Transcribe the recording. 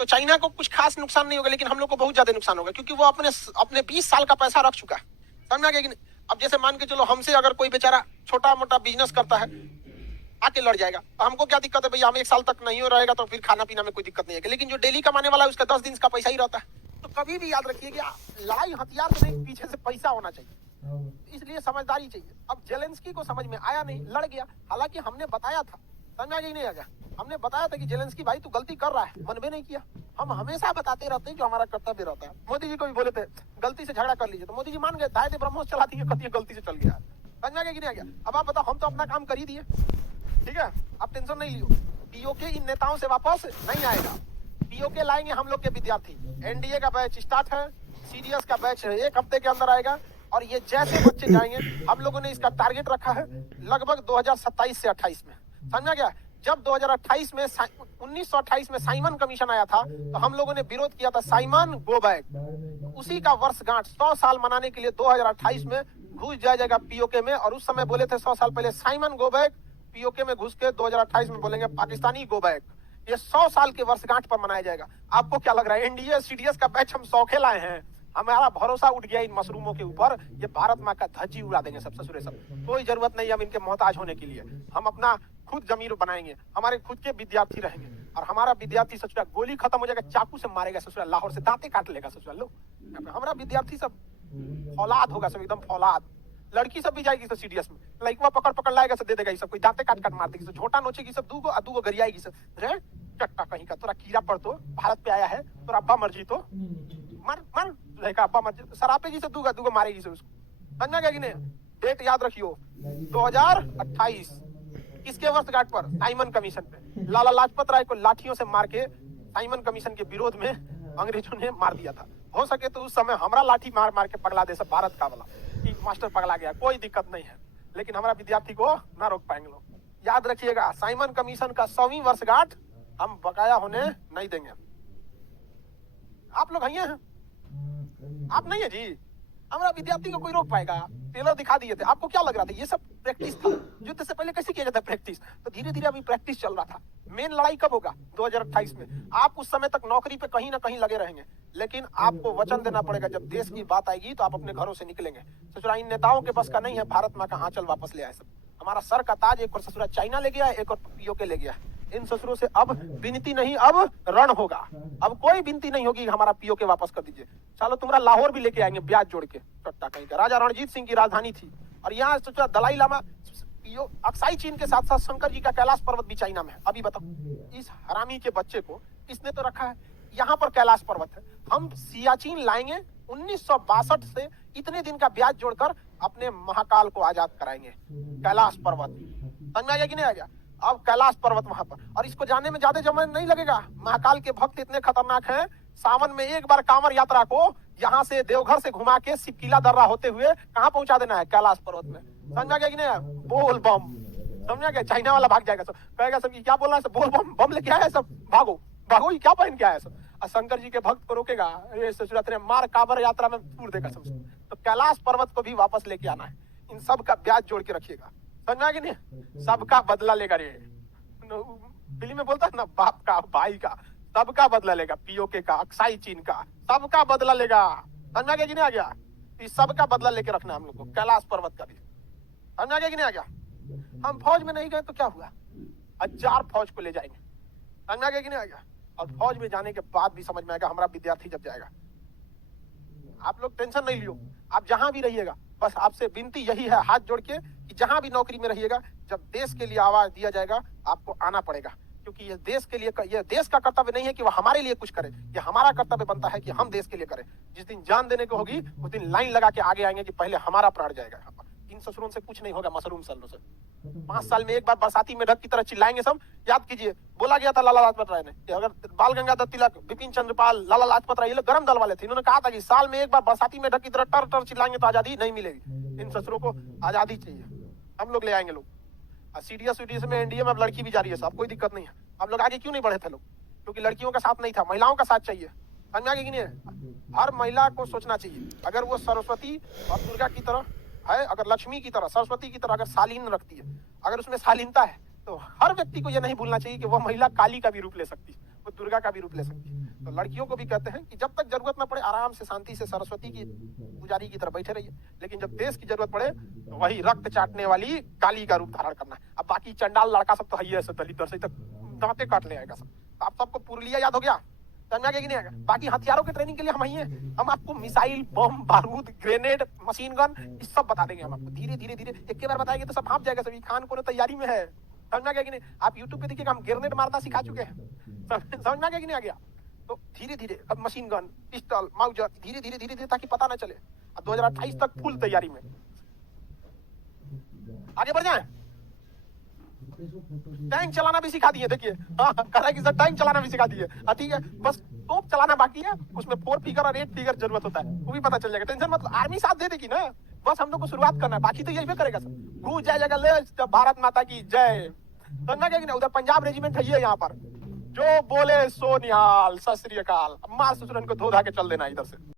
तो चाइना को कुछ खास नुकसान नहीं होगा, लेकिन हम लोग को बहुत ज्यादा नुकसान होगा, क्योंकि वो अपने 20 साल का पैसा रख चुका है। समझ में आ गया कि नहीं? अब जैसे मान के चलो हमसे अगर कोई बेचारा छोटा मोटा बिजनेस करता है आके लड़ जाएगा, तो हमको क्या दिक्कत है भैया, हम 1 साल तक नहीं हो रहेगा तो फिर खाना पीना में कोई दिक्कत नहीं है, लेकिन जो डेली कमाने वाला है उसका 10 दिन का पैसा ही रहता है। तो कभी भी याद रखिए कि लड़ाई हथियार से नहीं, पीछे से पैसा होना चाहिए, इसलिए समझदारी चाहिए। अब जेलेंस्की को समझ में आया नहीं, लड़ गया, हालांकि हमने बताया था, समझ में नहीं आ गया, हमने बताया था कि जेलेंस्की भाई तू गलती कर रहा है, मन में नहीं किया। हम हमेशा बताते रहते हैं जो हमारा कर्तव्य रहता है। मोदी जी को भी बोले थे गलती से झगड़ा कर लीजिए, तो मोदी जी मान गए, दाएं ब्रह्मोस चला दिए, गलती से चल गया, समझ में नहीं आ गया। अब आप बताओ, हम तो अपना काम कर ही दिए, ठीक है, आप टेंशन नहीं लियो। पीओके इन नेताओं से वापस नहीं आएगा, पीओके लाएंगे हम लोग के विद्यार्थी। एनडीए का बैच स्टार्ट है, सीडीएस का बैच 1 हफ्ते के अंदर आएगा, और ये जैसे बच्चे जाएंगे, हम लोगों ने इसका टारगेट रखा है लगभग 2027 से 28 में, समझा गया। जब 2028 में 1928 में साइमन कमीशन आया था, तो हम लोगों ने विरोध किया था साइमन गो बैक, उसी का वर्षगांठ 100 साल मनाने के लिए 2028 में घुस जाएगा पीओके में। और उस समय बोले थे 100 साल पहले साइमन गो बैक, पीओके में घुस के 2028 में बोलेंगे पाकिस्तानी गो बैक। ये 100 साल के वर्षगांठ पर मनाया जाएगा। आपको क्या लग रहा है, एनडीए सीडीएस का बैच हम सौखे लाए हैं? हमारा भरोसा उठ गया इन मशरूमों के ऊपर, ये भारत माँ का धज्जी उड़ा देंगे सब ससुरे सब। कोई जरूरत नहीं हम इनके मोहताज होने के लिए, हम अपना खुद जमीर बनाएंगे, हमारे खुद के विद्यार्थी रहेंगे, और हमारा विद्यार्थी ससुरा गोली खत्म हो जाएगा, चाकू से मारेगा ससुरा, लाहौर से दांते काट लेगा ससुरा। लो हमारा विद्यार्थी सब औलाद होगा, सब एकदम औलाद। लड़की सब भी जाएगी सब सीडीएस में, लड़का पकड़ लाएगा सब, दे देगा, सब कोई दांते काट काट मार देगी सब, झोटा नोचेगी सब, दूगो गरियाएगी सब। रे चट्टा कहीं का, तोरा कीड़ा पड़ तो भारत पे आया है, तोरा अब्बा मर्जी तो मार मार, लड़का अब्बा मर्जी सरापेगी सब, दूगो मारेगी सब उसको, समझा गया कि नहीं। डेट याद रखियो 2028, किसके वर्षगांठ पर? साइमन कमीशन पे। लाला लाजपत राय को लाठियों से मार के साइमन कमीशन के विरोध में अंग्रेजों ने मार दिया था। हो सके तो उस समय हमारा लाठी मार मार के पगला दे सब भारत का वाला, कि मास्टर पगला गया, कोई दिक्कत नहीं है, लेकिन हमारा विद्यार्थी को ना रोक पाएंगे लोग। याद रखिएगा, साइमन कमीशन का 100वीं वर्षगांठ हम बकाया होने नहीं देंगे। आप लोग हैं, आप नहीं है जी, हमारा विद्यार्थी को कोई रोक पाएगा? टेलर दिखा दिए थे, आपको क्या लग रहा था ये सब प्रैक्टिस था? युद्ध से पहले कैसे किया जाता है प्रैक्टिस? तो धीरे धीरे अभी प्रैक्टिस चल रहा था। मेन लड़ाई कब होगा? 2028 में। आप उस समय तक नौकरी पे कहीं ना कहीं लगे रहेंगे, लेकिन आपको वचन देना पड़ेगा, जब देश की बात आएगी तो आप अपने घरों से निकलेंगे। ससुरा इन नेताओं के बस का नहीं है भारत माँ का आंचल वापस ले आए सब। हमारा सर का ताज एक और ससुरा चाइना ले गया है, एक और पीओके ले गया है। इन ससुरों से अब विनती नहीं, अब रण होगा। अब कोई विनती नहीं होगी हमारा पीओके वापस कर दीजिए। चलो तुम्हारा लाहौर भी लेके आएंगे ब्याज जोड़ के, चट्टा कहीं का। राजा रणजीत सिंह की राजधानी थी, और यहाँ सोचा दलाई लामा अक्साई चीन के साथ साथ शंकर जी का कैलाश पर्वत भी चाइना में है। अभी बताओ, इस हरामी के बच्चे को इसने तो रखा है यहाँ पर कैलाश पर्वत है। हम सियाचिन लाएंगे 1962 से, इतने दिन का ब्याज जोड़कर अपने महाकाल को आजाद कराएंगे। कैलाश पर्वत समझ में आ गया कि नहीं आ गया? अब कैलाश पर्वत वहां पर, और इसको जाने में ज्यादा समय नहीं लगेगा। महाकाल के भक्त इतने खतरनाक हैं, सावन में एक बार कांवर यात्रा को यहाँ से देवघर से घुमा के सिपकिला दर्रा होते हुए कहाँ पहुंचा देना है? कैलाश पर्वत में। समझा गया कि नहीं? बोल बम, समझा गया? चाइना वाला भाग जाएगा सब, कहेगा सब क्या बोल रहा है सब, बोल बम, बम लेके आया है सब, भागो भागो, ये क्या पहन के आया है सब। और शंकर जी के भक्त को रोकेगा, ये ससुरा तेरे मार कांवर यात्रा में पूर देगा सब। तो कैलाश पर्वत को भी वापस लेके आना है। इन सब का ब्याज जोड़ के रखिएगा, समझा कि नहीं? सबका बदला लेगा रे, फिल्म में बोलता है ना, बाप का भाई का, सबका बदला लेगा। पीओके का, अक्साई चीन का, सबका बदला लेगा। समझा गया कि नहीं आ गया? इस सबका बदला लेके रखना हम लोग को, कैलाश पर्वत का भी। समझा गया कि नहीं आ गया? हम फौज में नहीं गए तो क्या हुआ? 1000 फौज को ले जाएंगे। समझा गया कि नहीं आ गया? और फौज में जाने के बाद भी समझ में आएगा हमारा विद्यार्थी जब जाएगा। आप लोग टेंशन नहीं लियो, आप जहां भी रहिएगा, बस आपसे विनती यही है हाथ जोड़ के कि जहां भी नौकरी में रहिएगा, जब देश के लिए आवाज दिया जाएगा आपको आना पड़ेगा। क्योंकि ये देश के लिए, ये देश का कर्तव्य नहीं है कि वह हमारे लिए कुछ करे, ये हमारा कर्तव्य बनता है कि हम देश के लिए करें। जिस दिन जान देने को होगी उस दिन लाइन लगा के आगे आएंगे कि पहले हमारा प्राण जाएगा। यहाँ पर इन ससुरों से कुछ नहीं होगा, मशरूम सल्लों से। 5 साल में एक बार बरसाती में ढक की तरह चिल्लाएंगे सब। याद कीजिए, बोला गया था लाला लाजपत राय ने कि अगर बाल गंगाधर तिलक, बिपिन चंद्रपाल, लाला लाजपत राय, ये लोग गरम दल वाले थे, इन्होंने कहा था कि साल में एक बार बरसाती में ढक की तरह टर टर चिल्लाएंगे तो आजादी नहीं मिलेगी। इन ससुरों को आजादी चाहिए, हम लोग ले आएंगे लोग। सीडीएस में एनडीए में अब लड़की भी जा रही है साहब, कोई दिक्कत नहीं है। अब लोग आगे क्यों नहीं बढ़े थे लोग? क्योंकि लड़कियों का साथ नहीं था, महिलाओं का साथ चाहिए। समझ में आ गया कि नहीं? हर महिला को सोचना चाहिए, अगर वो सरस्वती और दुर्गा की तरह है, अगर लक्ष्मी की तरह, सरस्वती की तरह अगर शालीन रखती है, अगर उसमें शालीनता है, तो हर व्यक्ति को यह नहीं भूलना चाहिए कि वह महिला काली का भी रूप ले सकती है। वो दुर्गा का भी रूप ले सकती है। तो लड़कियों को भी कहते हैं कि जब तक जरूरत ना पड़े आराम से शांति से सरस्वती की पुजारी की तरह बैठे रहिए, लेकिन जब देश की जरूरत पड़े तो वही रक्त चाटने वाली काली का रूप धारण करना है। अब बाकी चंडाल लड़का सब तो है ही है, दलित से तक दांते काट ले आएगा सब। तो आप सबको पुरलिया याद हो गया, समझ में कि नहीं आएगा। बाकी हथियारों के ट्रेनिंग के लिए हम ही हैं, हम आपको मिसाइल, बम, बारूद, ग्रेनेड, मशीन गन ये सब बता देंगे हम आपको। धीरे धीरे धीरे एक के बार बताएंगे तो सब भाप जाएगा। सभी खान को तैयारी में है, समझ में कि नहीं। आप यूट्यूब पे देखिएगा, हम ग्रेनेड मारना सिखा चुके हैं, समझ में कि नहीं आ गया। तो धीरे धीरे अब मशीन गन, पिस्टल, माउजर, धीरे धीरे धीरे धीरे ताकि पता ना चले। 2028 तक फुल तैयारी में आगे बढ़ जाए। टैंक चलाना भी सिखा दिए, देखिए हाँ कह रहा है कि सर टैंक चलाना भी सिखा दिए। ठीक है, बस तोप चलाना बाकी है, उसमें 4 फिगर और 8 फिगर जरूरत होता है, वो भी पता चल जाएगा। टेंशन मत, आर्मी साथ दे देगी ना, बस हम लोग को शुरुआत करना है, बाकी तो यही भी करेगा सब। गूंज जाएगा ले भारत माता की जय, समझना क्या कि नहीं। उधर पंजाब रेजिमेंट है ये यहाँ पर, जो बोले सो निहाल, सत श्री अकाल। मार ससुरन को धो धा के चल देना इधर से।